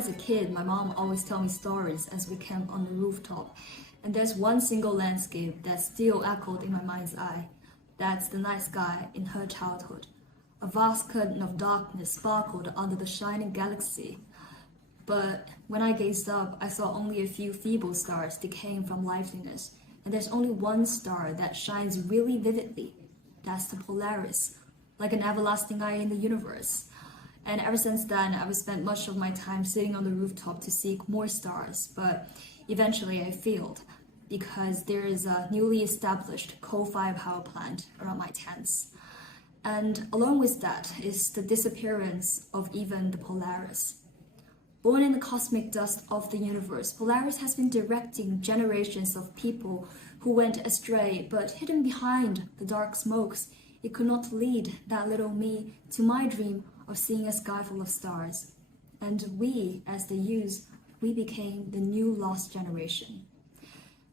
as a kid, my mom always tell me stories as we camp on the rooftop. And there's one single landscape that still echoed in my mind's eye. That's the night sky in her childhood. A vast curtain of darkness sparkled under the shining galaxy. But when I gazed up, I saw only a few feeble stars decaying from liveliness. And there's only one star that shines really vividly. That's the Polaris, like an everlasting eye in the universe. And ever since then, I've spent much of my time sitting on the rooftop to seek more stars. But eventually I failed because there is a newly established coal-fired power plant around my tents. And along with that is the disappearance of even the Polaris. Born in the cosmic dust of the universe, Polaris has been directing generations of people who went astray, but hidden behind the dark smokes, it could not lead that little me to my dream of seeing a sky full of stars. And we, as the youth, we became the new lost generation.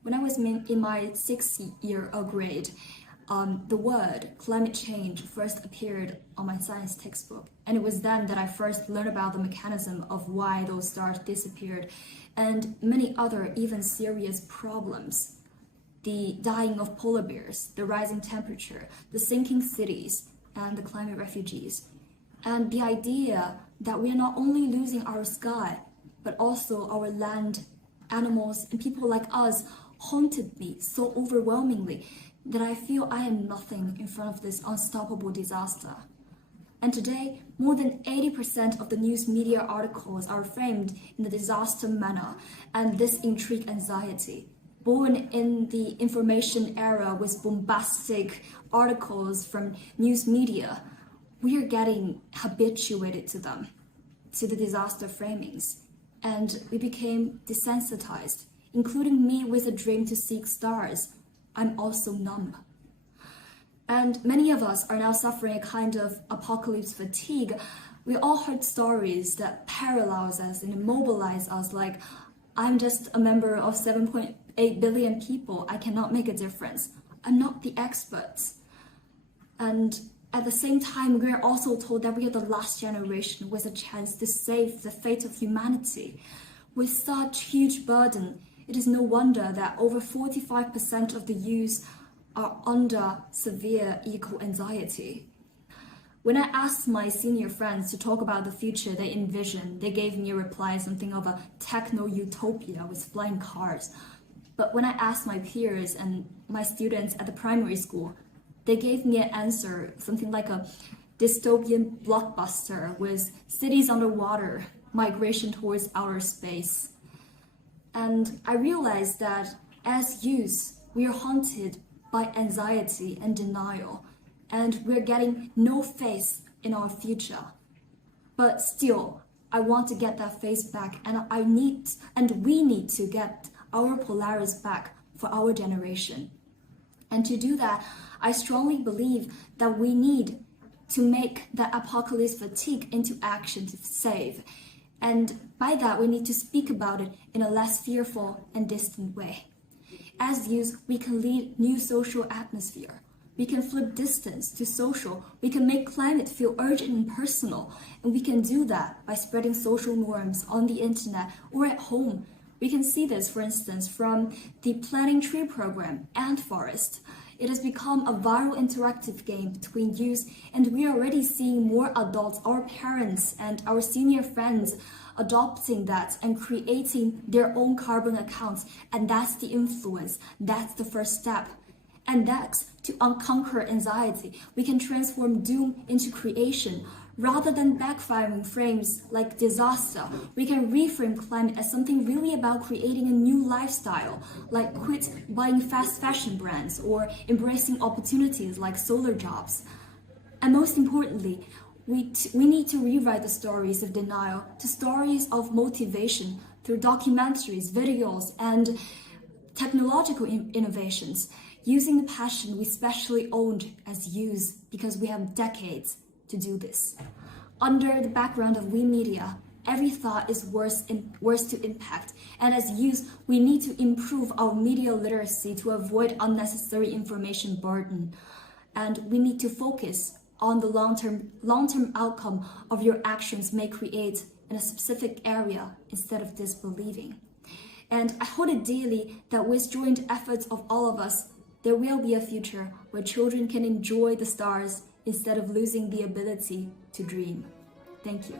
When I was in my 6th year of grade, the word climate change first appeared on my science textbook. And it was then that I first learned about the mechanism of why those stars disappeared and many other even serious problems. The dying of polar bears, the rising temperature, the sinking cities, and the climate refugees. And the idea that we are not only losing our sky, but also our land, animals, and people like us haunted me so overwhelmingly that I feel I am nothing in front of this unstoppable disaster. And today, more than 80% of the news media articles are framed in the disaster manner, and this intrigue anxiety. Born in the information era with bombastic articles from news media, we are getting habituated to them, to the disaster framings, and we became desensitized, including me with a dream to seek stars. I'm also numb. And many of us are now suffering a kind of apocalypse fatigue. We all heard stories that paralyze us and immobilize us, like, I'm just a member of 7.8 billion people. I cannot make a difference. I'm not the expert. And at the same time, we are also told that we are the last generation with a chance to save the fate of humanity. With such huge burden, it is no wonder that over 45% of the youth are under severe eco-anxiety. When I asked my senior friends to talk about the future they envision, they gave me a reply something of a techno-utopia with flying cars. But when I asked my peers and my students at the primary school, they gave me an answer, something like a dystopian blockbuster with cities underwater, migration towards outer space. And I realized that as youth, we are haunted by anxiety and denial, and we're getting no faith in our future. But still, I want to get that faith back, and we need to get our Polaris back for our generation. And to do that, I strongly believe that we need to make that apocalypse fatigue into action to save. And by that, we need to speak about it in a less fearful and distant way. As youth, we can lead new social atmosphere. We can flip distance to social. We can make climate feel urgent and personal. And we can do that by spreading social norms on the internet or at home. We can see this, for instance, from the Planting Tree program and Forest. It has become a viral interactive game between youth, and we are already seeing more adults, our parents and our senior friends, adopting that and creating their own carbon accounts. And that's the influence. That's the first step. And that's to conquer anxiety. We can transform doom into creation. Rather than backfiring frames like disaster, we can reframe climate as something really about creating a new lifestyle, like quit buying fast fashion brands or embracing opportunities like solar jobs. And most importantly, we need to rewrite the stories of denial to stories of motivation through documentaries, videos, and technological innovations, using the passion we specially owned as youth because we have decades to do this. Under the background of we media, every thought is worse to impact, and as youth, we need to improve our media literacy to avoid unnecessary information burden, and we need to focus on the long-term outcome of your actions may create in a specific area instead of disbelieving. And I hold it dearly that with joint efforts of all of us, there will be a future where children can enjoy the stars instead of losing the ability to dream. Thank you.